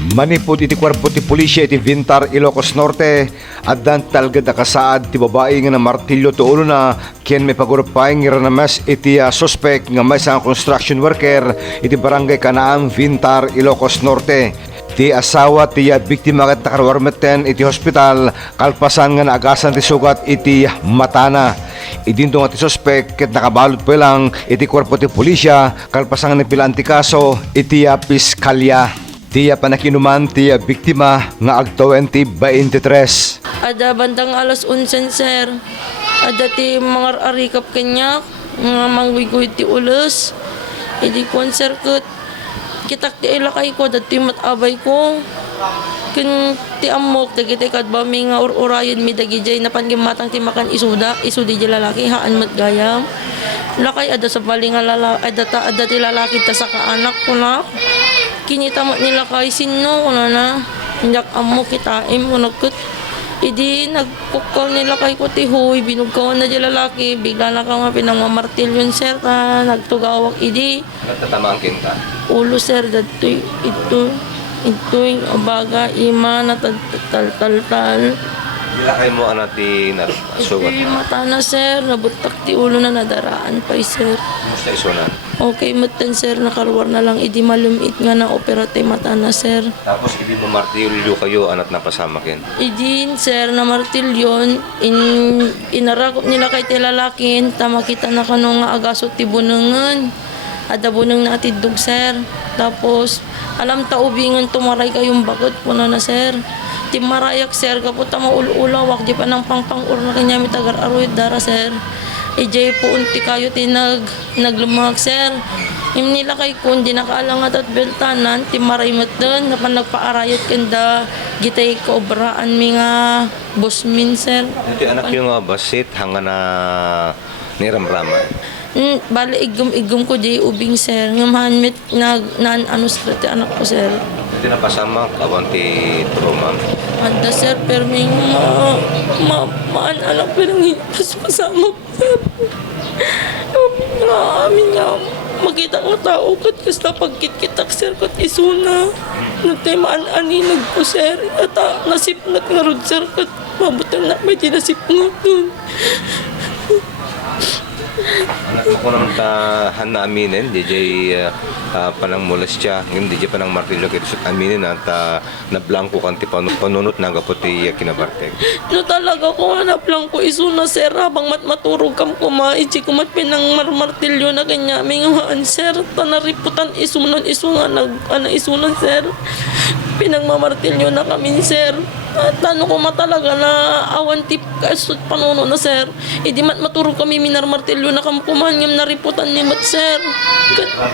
Manipod iti kwarpo ti pulisya iti Vintar, Ilocos Norte at dan talgad na kasaad ti babae nga na martilyo to ulo na ken may pagurupay nga ranamas iti suspect nga may isang construction worker iti barangay Kanaang, Vintar, Ilocos Norte. Ti asawa ti biktima ket nakawarmeten iti hospital kalpasan nga naagasan ti sugat iti matana. Idinto nga ti suspect ket nakabalot pa lang iti kwarpo ti pulisya kalpasan nga napilaan ti kaso iti piskalya. Tiya panakinuman tiya biktima nga agtawen ti 23. Ada bandang alas 11 sir. Ada ti mga arikap kanya nga mangguy-guy ti ulos. Idi kon sir ket kitak ti ilakay ko dati matabay ko. Ken ti amok dagiti kadba mi nga urayon mi dagijay napan gimatang ti makan isudi di lalaki haan mat gayam. Lakay ada sa bali nga ada ti lalaki ta sa kaanak ko na. Kinita mo nila kay sino ko na hindak amo kitaim ko nagkut idi nagpukol nila kay ko ti huy binugkaw na di lalaki bigla na ka nga pinangmamartilyon sir ta nagtugawak idi Nagtatamang kinta. ulo sir datoy ito'y abaga ima na tal Ilakay mo anati na sugat. ito'y mata na sir nabutak ti ulo na nadaraan pa sir. Musta isunan? Okay matan sir nakarwar na lang idi malumit nga na operate mata na sir. Tapos hindi mo martilyo kayo anat napasama ken. Idin sir na martilyon inarakop nila kay tilalakin tamakita na kano nga agasot ti bunungan. Ada bunung na atidog sir. Tapos alam ta ubingan tumaray kayong bagot puno na sir. Ti marayak sir kaputa maululawak di pa nang pangpangur na kanya mi tagar aroy dara sir. Ijay po unti kayo ti naglumag sir. Nila kay kun di nakaalangat at beltanan ti maraymat doon napan nagpaarayat kanda gitay kobraan mi nga bosmin sir. Iti anak yung basit hanga na niramraman. Bali igum ko di ubing sir nga mahanmit nan ano sa ti anak ko sir. Iti napasama kawan ti trauma. Anda sir pero may maan anak pero hitas pasama ko sir. Amin nga makita nga tao kat kasta pagkit-kitak sir kat isuna. Nagtimaan aninag ko sir at nasipnat nga rod sir kat mabutan na may tinasipngat dun. Anak mo ko naman tahan na aminin, DJ panang mulas siya, hindi DJ panang martilyo kaya sut aminin at nablangko kan ti panunot na gaputi kinabarteg. No talaga ko hanap lang ko isuna sir habang maturog kam kumaichi kumat pinang martilyo na kanya may ngahaan sir tanariputan isunan isunan sir pinang mamartilyo na kami sir. At ano ko matalaga na awan tip kasut panuno na sir. Idi maturog kami minarmartilyo na kampuman ngam nariputan ni mat sir.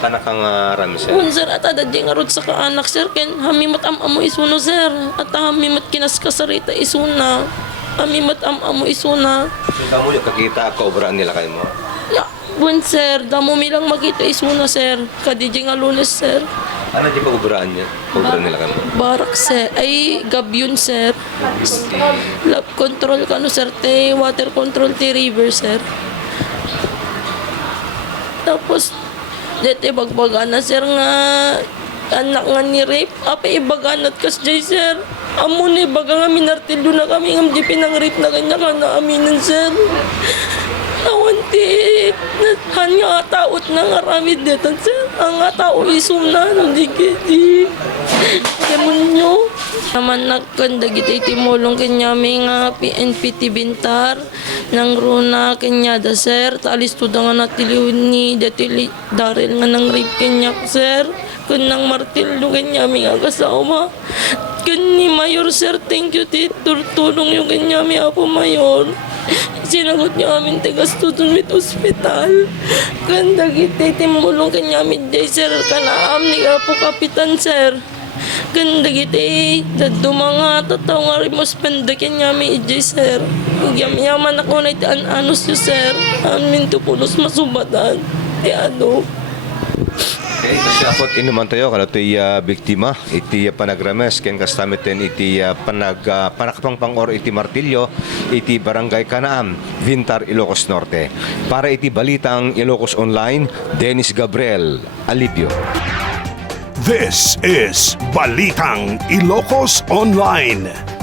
Kanak kang rami sir. Un sir at adad yung arod sa kaanak sir ken hamimat amo isuno sir at hamimat kinaskasarita isuna hamimat amo isuna. So kamo yung kakita kaubraan nila kayo mo? Ya, bun sir damo mi lang makita isuna sir kadiji nga Lunes sir. Ano di paubraan niya? Paubraan nila kayo mo? Barak sir ay gabyun sir. Lab control kano sir te water control ti river sir. Tapos dete bagbaga na sir nga anak nga ni rape apa ibaganat kas jay sir. Amo ni baga nga minartilyo na kami ngam di pinang rape na kanya ka na aminin sir. Awanti han nga taot na nga ramid detan sir. Ang nga tao isumnan di demonyo. Naman nagkanda gitay timulong kanya may nga PNP ti Bintar nang runa kanya da sir talis to da nga natiliw ni datili daril nga nang rape kanya sir kun nang martilyo kanya may nga kasawa kun ni Mayor sir thank you ti tulong yung kanya may apo Mayor. Sinagot niya amin tagastudon mit ospital. Ganda gitay timulong kanya mit day sir kanaam ni apo kapitan sir. Ganda gitay dadto mga tataw nga rimos pendakin niya mi ijay sir. Yaman ako na iti anos yu sir. Amin to pulos masubatan. Ti ano. Okay, kasi akot inuman tayo kana ito biktima iti panagrames ken kastamiten iti panakapang pangor iti martilyo iti barangay Kanaam, Vintar, Ilocos Norte. Para iti balitang Ilocos Online, Dennis Gabriel, Alipio. This is Balitang Ilocos Online.